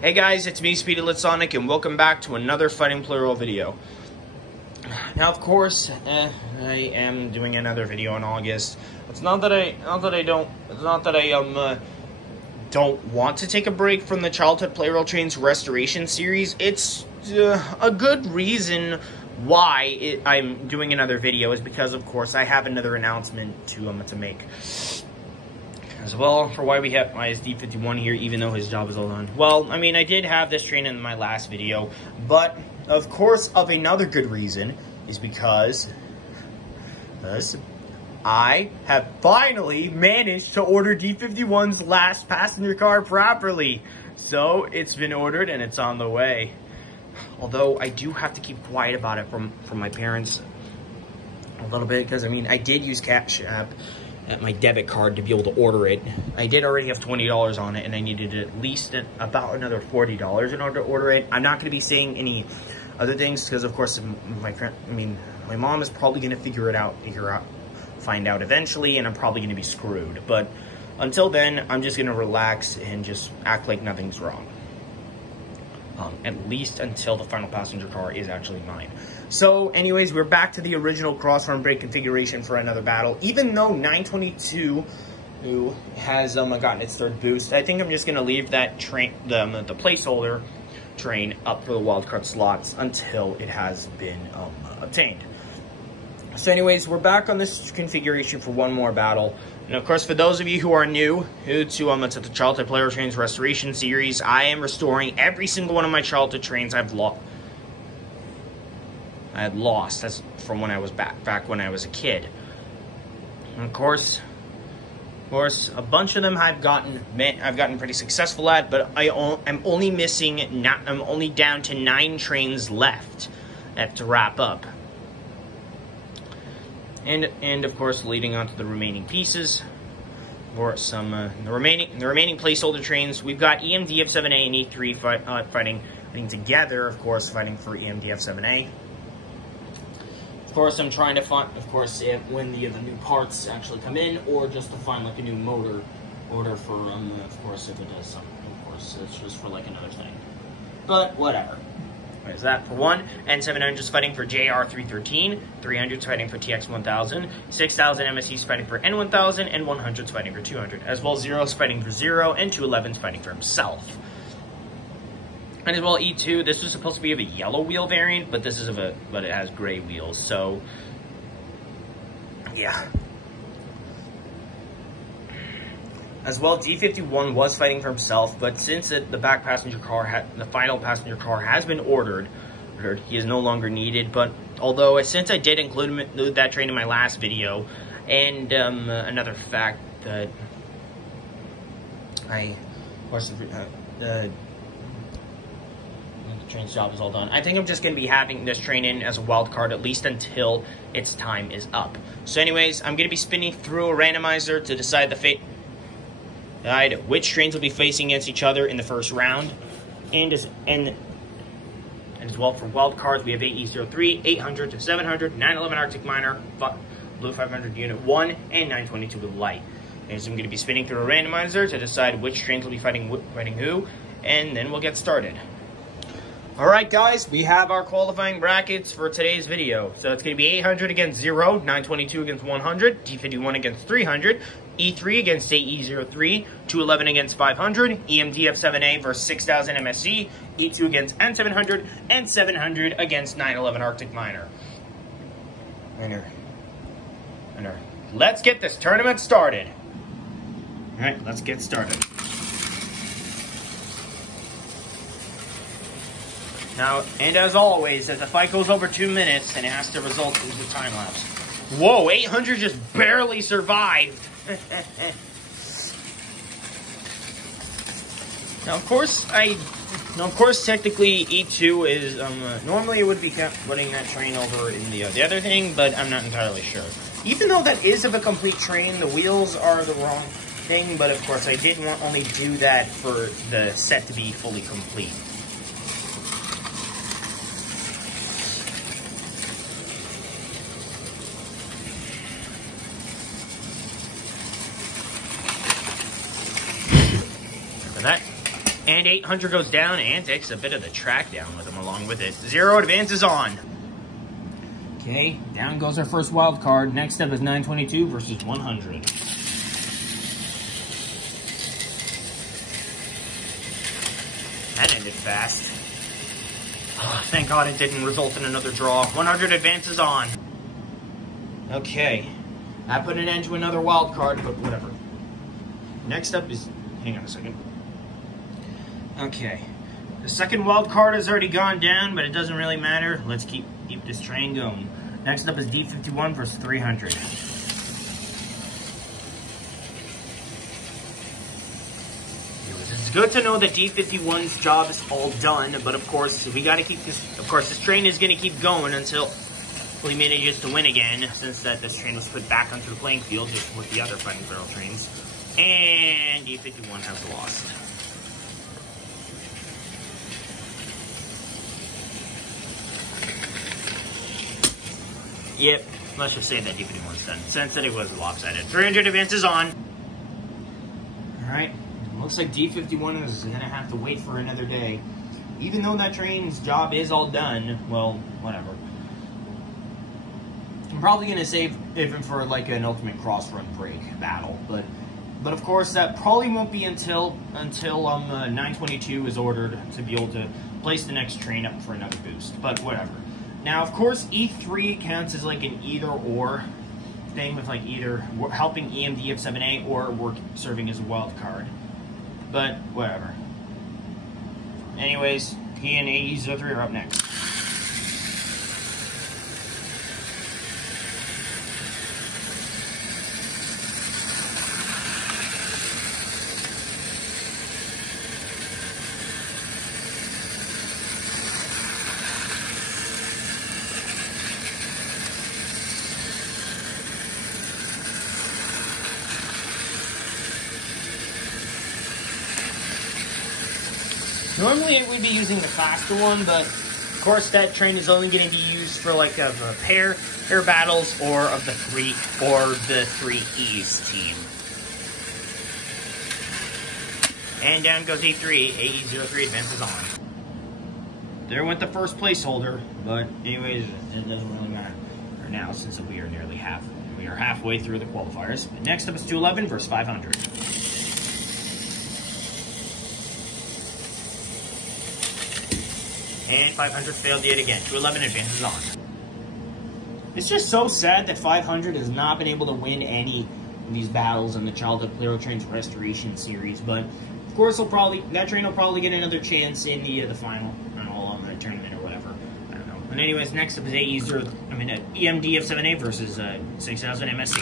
Hey guys, it's me, Speedy Lit Sonic, and welcome back to another Fighting Plarail video. Now, of course, I am doing another video in August. It's not that I don't want to take a break from the Childhood Plarail Trains Restoration series. It's a good reason why I'm doing another video is because, of course, I have another announcement to make. As well, for why is D51 here, even though his job is all done. Well, I mean, I did have this train in my last video, but, of course, of another good reason is because I have finally managed to order D51's last passenger car properly. So, it's been ordered and it's on the way. Although, I do have to keep quiet about it from my parents a little bit, because, I mean, I did use Cash App at my debit card to be able to order it. I did already have $20 on it, and I needed at least about another $40 in order to order it. I'm not going to be saying any other things because, of course, my mom is probably going to find out eventually, and I'm probably going to be screwed. But until then, I'm just going to relax and just act like nothing's wrong. At least until the final passenger car is actually mine. So, anyways, we're back to the original cross-arm brake configuration for another battle. Even though 922 has gotten its third boost, I think I'm just going to leave that train, the placeholder train up for the wildcard slots until it has been obtained. So, anyways, we're back on this configuration for one more battle. And, of course, for those of you who are new to the Childhood Plarail Trains Restoration Series, I am restoring every single one of my childhood trains I had lost. That's from when I was back when I was a kid. And of course, a bunch of them I've gotten pretty successful at, but I'm only down to 9 trains left to wrap up. And of course, leading on to the remaining pieces, or the remaining placeholder trains, we've got EMDF7A and E3 fighting together. Of course, fighting for EMDF7A. Of course, I'm trying to find, when the new parts actually come in, or just to find like a new motor order for of course, if it does something. Of course, it's just for like another thing. But whatever. There's that for one. N700's fighting for JR313, 300's fighting for TX1000, 6000 MSC's fighting for N1000, and 100's fighting for 200, as well as 0's fighting for 0, and 211's fighting for himself. And as well, E2, this was supposed to be of a yellow wheel variant, but this is but it has gray wheels, so yeah. As well, D51 was fighting for himself, but since the final passenger car has been ordered, he is no longer needed. But since I did include that train in my last video, and another fact that the train's job is all done, I think I'm just going to be having this train in as a wild card at least until its time is up. So anyways, I'm going to be spinning through a randomizer to decide which trains will be facing against each other in the first round. And as well, for wild cards, we have AE03, 800, 700, 911 Arctic Miner, Blue 500 Unit 1, and 922 with Light. And so I'm going to be spinning through a randomizer to decide which trains will be fighting who, and then we'll get started. Alright guys, we have our qualifying brackets for today's video. So it's going to be 800 against 0, 922 against 100, D51 against 300, E3 against AE03, 211 against 500, EMDF7A versus 6000 MSC, E2 against N700, and 700 against 911 Arctic Miner. Let's get this tournament started. Alright, let's get started. Now, and as always, as the fight goes over 2 minutes, and it has to result in a time lapse. Whoa, 800 just barely survived. Now, of course, technically E2 is normally it would be putting that train over in the other thing, but I'm not entirely sure. Even though that is of a complete train, the wheels are the wrong thing. But of course, I did only do that for the set to be fully complete. that. And 800 goes down and takes a bit of the track down with him along with it. 0 advances on. Okay, down goes our first wild card. Next up is 922 versus 100. That ended fast. Oh, thank God it didn't result in another draw. 100 advances on. Okay, I put an end to another wild card, but whatever. Next up is, hang on a second. Okay, the second wild card has already gone down, but it doesn't really matter. Let's keep this train going. Next up is D51 versus 300. It's good to know that D51's job is all done, but of course, we gotta keep this, of course, this train is gonna keep going until we manages to win again, since that this train was put back onto the playing field just with the other fighting Plarail trains. And D51 has lost. Yep, let's just say that D51's done, since that it was lopsided. 300 advances on. Alright, looks like D51 is gonna have to wait for another day. Even though that train's job is all done, well, whatever. I'm probably gonna save even for like an ultimate cross-run break battle, but of course that probably won't be until 922 is ordered to be able to place the next train up for another boost. But whatever. Now, of course, E3 counts as like an either-or thing, with like either helping EMD of 7A or serving as a wild card. But whatever. Anyways, he and AE03 are up next. Normally it would be using the faster one, but of course that train is only going to be used for like of pair battles or of the three E's team. And down goes A3. AE03 advances on. There went the first placeholder, but anyways, it doesn't really matter for now since we are nearly halfway through the qualifiers. But next up is 211 versus 500. And 500 failed yet again. 211 advances on. It's just so sad that 500 has not been able to win any of these battles in the Childhood Plarail Trains Restoration Series. But of course, that train will probably get another chance in the final, the tournament or whatever. I don't know. And anyways, next up is EMD of 7A versus 6000 MSC.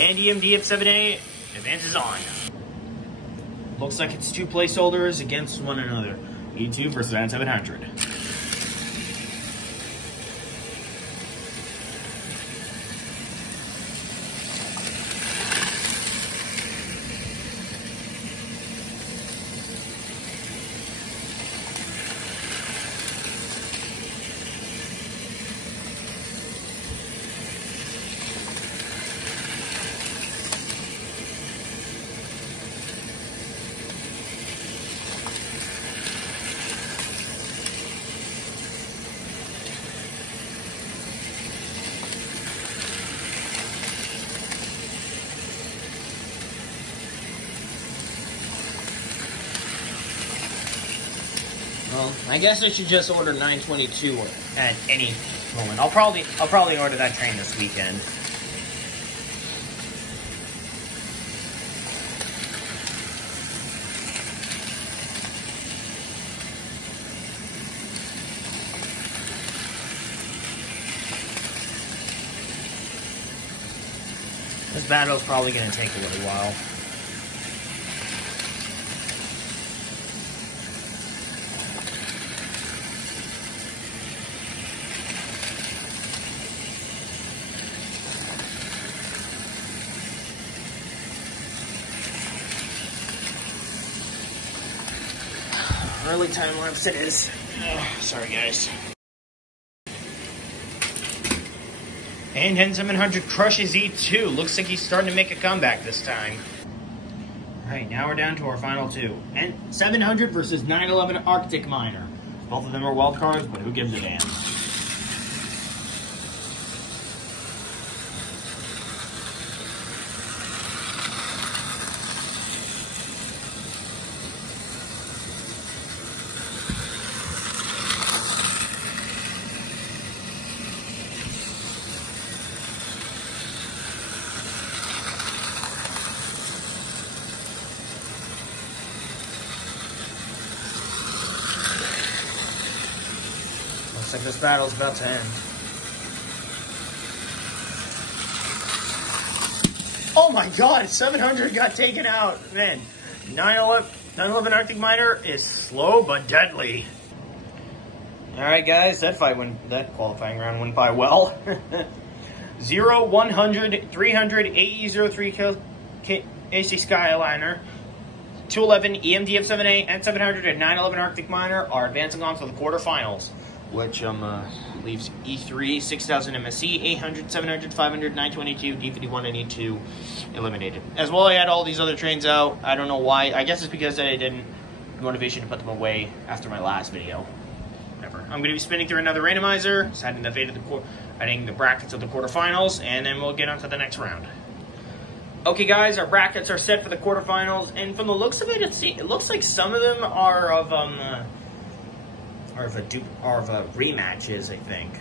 And EMD of 7A advances on. Looks like it's two placeholders against one another. E2 versus 700. Well, I guess I should just order 922 at any moment. I'll probably order that train this weekend. This battle's probably going to take a little while. Early time lapse it is. Sorry guys. And N700 crushes E2. Looks like he's starting to make a comeback this time. Alright, now we're down to our final two. N700 versus 911 Arctic Miner. Both of them are wild cards, but who gives a damn? Looks like this battle's about to end. Oh my god, 700 got taken out. Man, 911 Arctic Miner is slow but deadly. Alright guys, that qualifying round went by well. 0, 100, 300, AE03 AC Skyliner, 211 EMDF7A, N700, and 911 Arctic Miner are advancing on to the quarterfinals, which leaves E3, 6000 MSC, 800, 700, 500, 922, D51, and E2 eliminated. As well, I had all these other trains out. I don't know why. I guess it's because I didn't motivation to put them away after my last video. Whatever. I'm going to be spinning through another randomizer, deciding the fate of the brackets of the quarterfinals, and then we'll get on to the next round. Okay, guys, our brackets are set for the quarterfinals, and from the looks of it, it looks like some of them are of rematches, I think.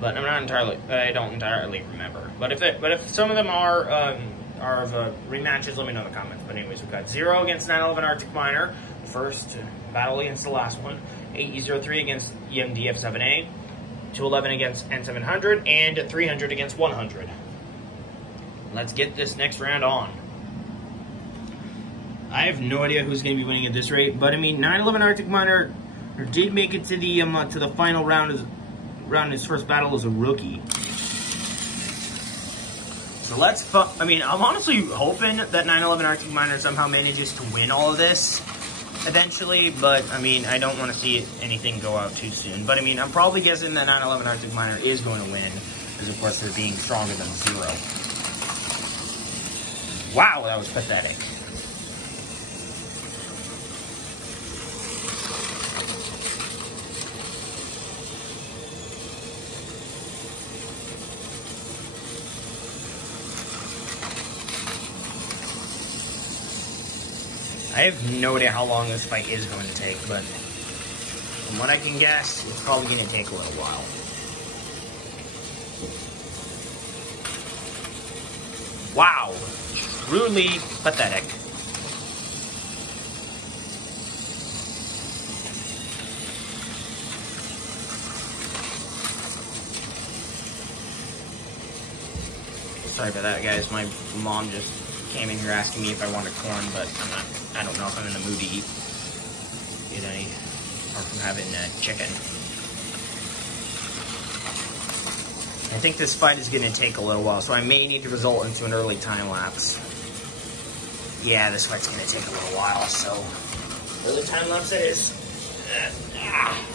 But I don't entirely remember. But if some of them are of rematches, let me know in the comments. But anyways, we've got 0 against 911 Arctic Miner, first battle against the last one. AE03 against EMDF7A, 211 against N700, and 300 against 100. Let's get this next round on. I have no idea who's going to be winning at this rate, but I mean, 911 Arctic Miner did make it to the final round in his first battle as a rookie. So I'm honestly hoping that 911 Arctic Miner somehow manages to win all of this eventually, but I mean, I don't want to see anything go out too soon. But I mean, I'm probably guessing that 911 Arctic Miner is going to win, because of course they're being stronger than 0. Wow, that was pathetic. I have no idea how long this fight is going to take, but from what I can guess, it's probably going to take a little while. Wow, truly pathetic. Sorry about that, guys. My mom just came in here asking me if I wanted corn, but I don't know if I'm in the mood to eat any, or from having chicken. I think this fight is going to take a little while, so I may need to result into an early time lapse. Yeah, this fight's going to take a little while, so early time lapse it is.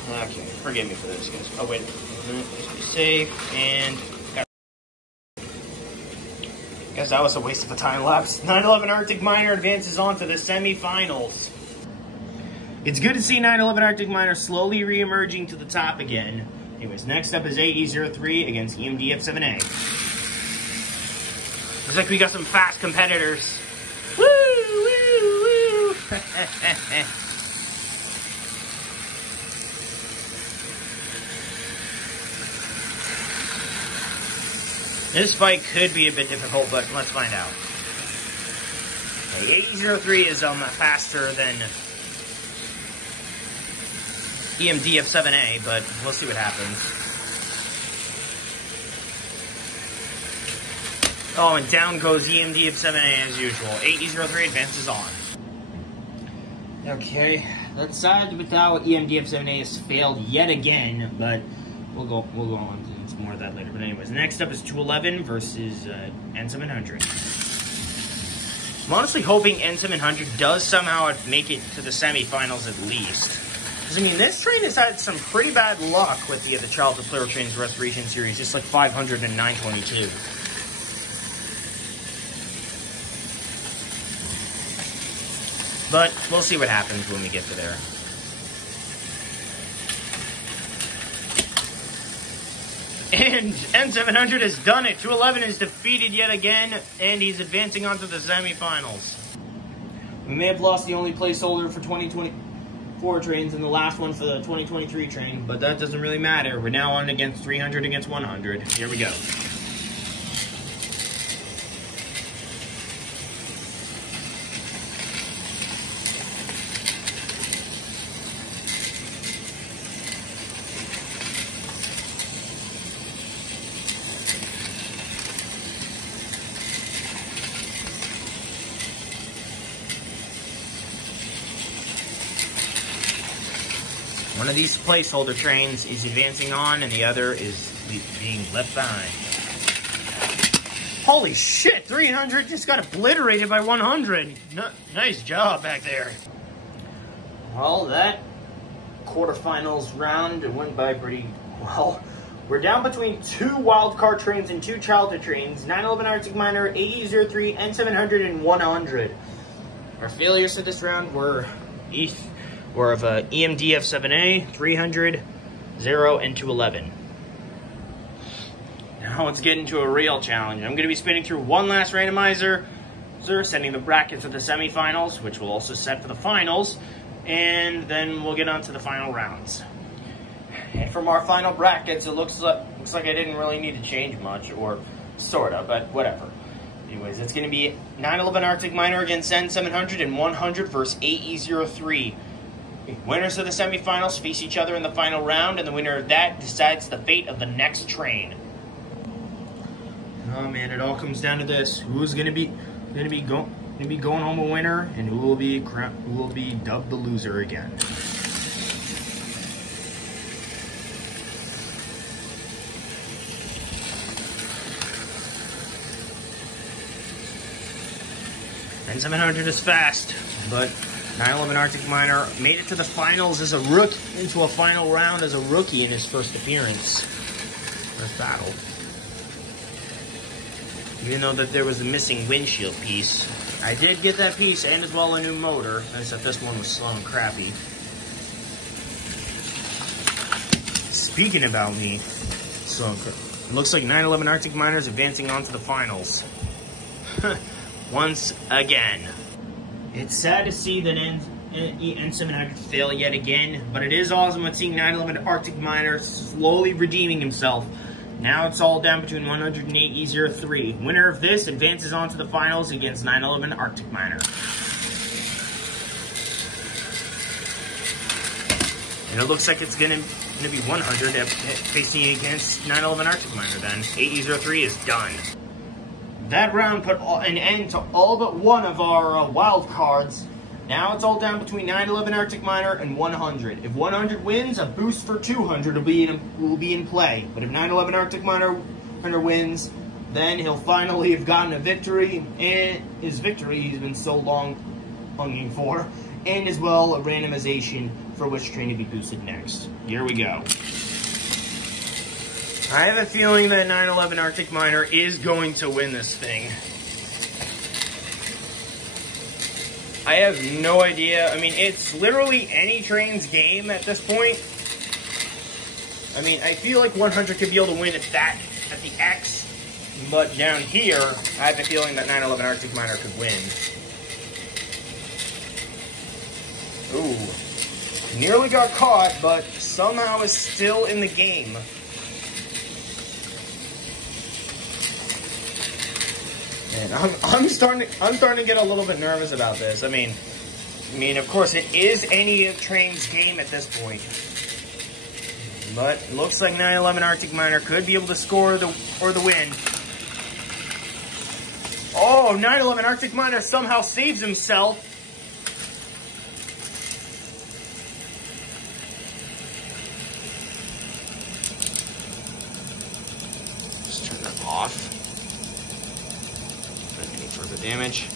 Okay, forgive me for this, guys. Oh wait, just be safe and. Guess that was a waste of a time lapse. 911 Arctic Miner advances on to the semifinals. It's good to see 911 Arctic Miner slowly re-emerging to the top again. Anyways, next up is AE03 against EMDF7A. Looks like we got some fast competitors. Woo, woo, woo. This fight could be a bit difficult, but let's find out. Okay, AE03 is faster than EMDF7A, but we'll see what happens. Oh, and down goes EMDF7A as usual. AE03 advances on. Okay, that's sad with how EMDF7A has failed yet again, but we'll go on to more of that later. But anyways, next up is 211 versus N700. I'm honestly hoping N700 does somehow make it to the semifinals at least. Because Because, I mean, this train has had some pretty bad luck with the Childhood Plarail Trains Restoration Series, just like 500 and 922. But we'll see what happens when we get to there. And N700 has done it. 211 is defeated yet again, and he's advancing on to the semifinals. We may have lost the only placeholder for 2024 trains and the last one for the 2023 train, but that doesn't really matter. We're now on against 300 against 100. Here we go. One of these placeholder trains is advancing on, and the other is being left behind. Holy shit, 300 just got obliterated by 100. Nice job back there. Well, that quarterfinals round went by pretty well. We're down between 2 wildcard trains and 2 childhood trains, 911 Arctic Miner, AE03, N700, and 100. Our failures for this round were of EMDF7A, 300, 0, and 211. Now let's get into a real challenge. I'm going to be spinning through one last randomizer, setting the brackets of the semifinals, which will also set for the finals, and then we'll get on to the final rounds. And from our final brackets, it looks like I didn't really need to change much, or sorta, but whatever. Anyways, it's going to be 911 Arctic Miner against N700 and 100 versus AE03. Winners of the semifinals face each other in the final round, and the winner of that decides the fate of the next train. Oh man, it all comes down to this: who's going to be going home a winner, and who will be dubbed the loser again. N700 is fast, but 911 Arctic Miner made it to the finals as a rookie, into a final round as a rookie in his first appearance, first battle. Even though that there was a missing windshield piece, I did get that piece and as well a new motor, except this one was slow and crappy. Speaking about me, slow and crappy, it looks like 911 Arctic Miner is advancing on to the finals. Once again. It's sad to see that N700 fail yet again, but it is awesome with seeing 911 Arctic Miner slowly redeeming himself. Now it's all down between 100 and AE03. Winner of this advances on to the finals against 911 Arctic Miner. And it looks like it's gonna be 100 facing against 911 Arctic Miner then. AE03 is done. That round put an end to all but one of our wild cards. Now it's all down between 911 Arctic Miner and 100. If 100 wins, a boost for 200 will be in play. But if 911 Arctic Miner wins, then he'll finally have gotten a victory, and his victory he's been so long longing for, and as well a randomization for which train to be boosted next. Here we go. I have a feeling that 911 Arctic Miner is going to win this thing. I have no idea. I mean, it's literally any train's game at this point. I mean, I feel like 100 could be able to win at the X, but down here, I have a feeling that 911 Arctic Miner could win. Ooh. Nearly got caught, but somehow is still in the game. And I'm starting to get a little bit nervous about this. I mean, of course, it is any train's game at this point. But it looks like 911 Arctic Miner could be able to score the win. Oh, 911 Arctic Miner somehow saves himself. Just turn that off. Any further damage.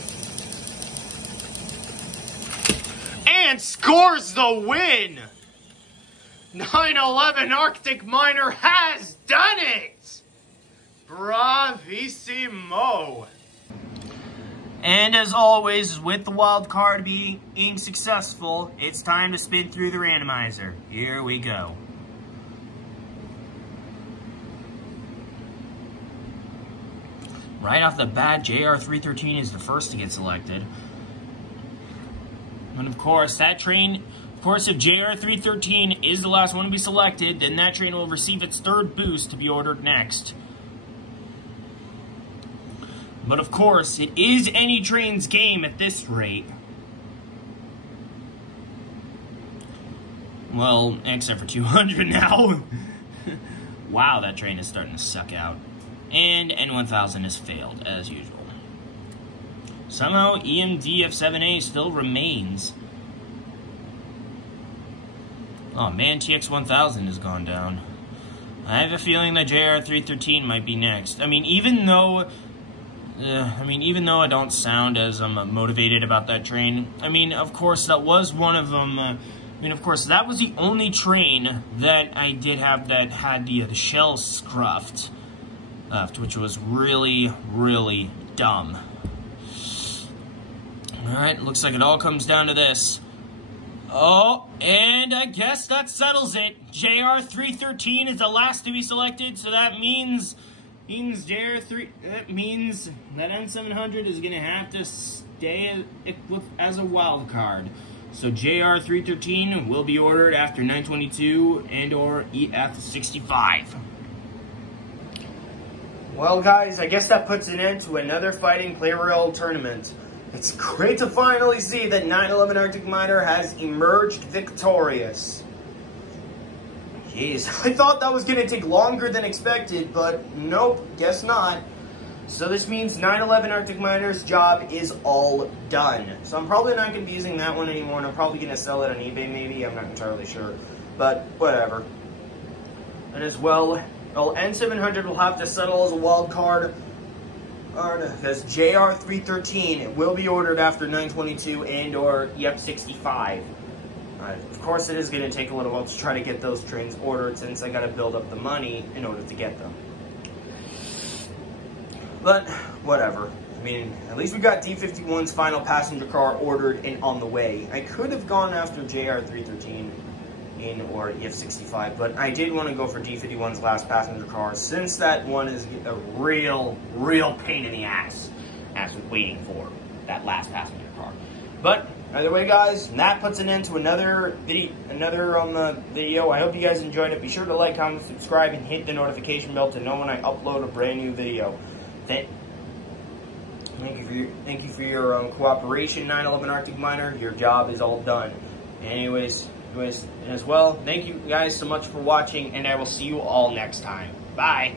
And scores the win! 911 Arctic Miner has done it! Bravissimo! And as always, with the wild card being successful, it's time to spin through the randomizer. Here we go. Right off the bat, JR313 is the first to get selected. And of course, that train, of course, if JR313 is the last one to be selected, then that train will receive its third boost to be ordered next. But of course, it is any train's game at this rate. Well, except for 200 now. Wow, that train is starting to suck out. And N1000 has failed, as usual. Somehow, EMDF7A still remains. Oh man, TX1000 has gone down. I have a feeling that JR313 might be next. I mean, even though I don't sound as motivated about that train, I mean, of course, that was one of them. Of course, that was the only train that I did have that had the shell scruffed. Which was really, really dumb. Alright, looks like it all comes down to this. Oh, and I guess that settles it. JR313 is the last to be selected, so that means that means that N700 is going to have to stay as a wild card. So JR313 will be ordered after 922 and or EF65. Well, guys, I guess that puts an end to another Fighting Plarail tournament. It's great to finally see that 911 Arctic Miner has emerged victorious. Jeez, I thought that was going to take longer than expected, but nope, guess not. So this means 911 Arctic Miner's job is all done. So I'm probably not going to be using that one anymore, and I'm probably going to sell it on eBay maybe, I'm not entirely sure. But whatever. And as well, N700 will have to settle as a wild card, because JR313 will be ordered after 922 and or EF65. Of course, it is going to take a little while to try to get those trains ordered, since I got to build up the money in order to get them. But whatever. I mean, at least we got D51's final passenger car ordered and on the way. I could have gone after JR313 or EF65, but I did want to go for D51's last passenger car, since that one is a real pain in the ass with waiting for that last passenger car. But either way, guys, that puts an end to another video. I hope you guys enjoyed it. Be sure to like, comment, subscribe, and hit the notification bell to know when I upload a brand new video. Thank you for your cooperation, 911 Arctic Miner. Your job is all done. Anyways, as well, thank you guys so much for watching, and I will see you all next time. Bye.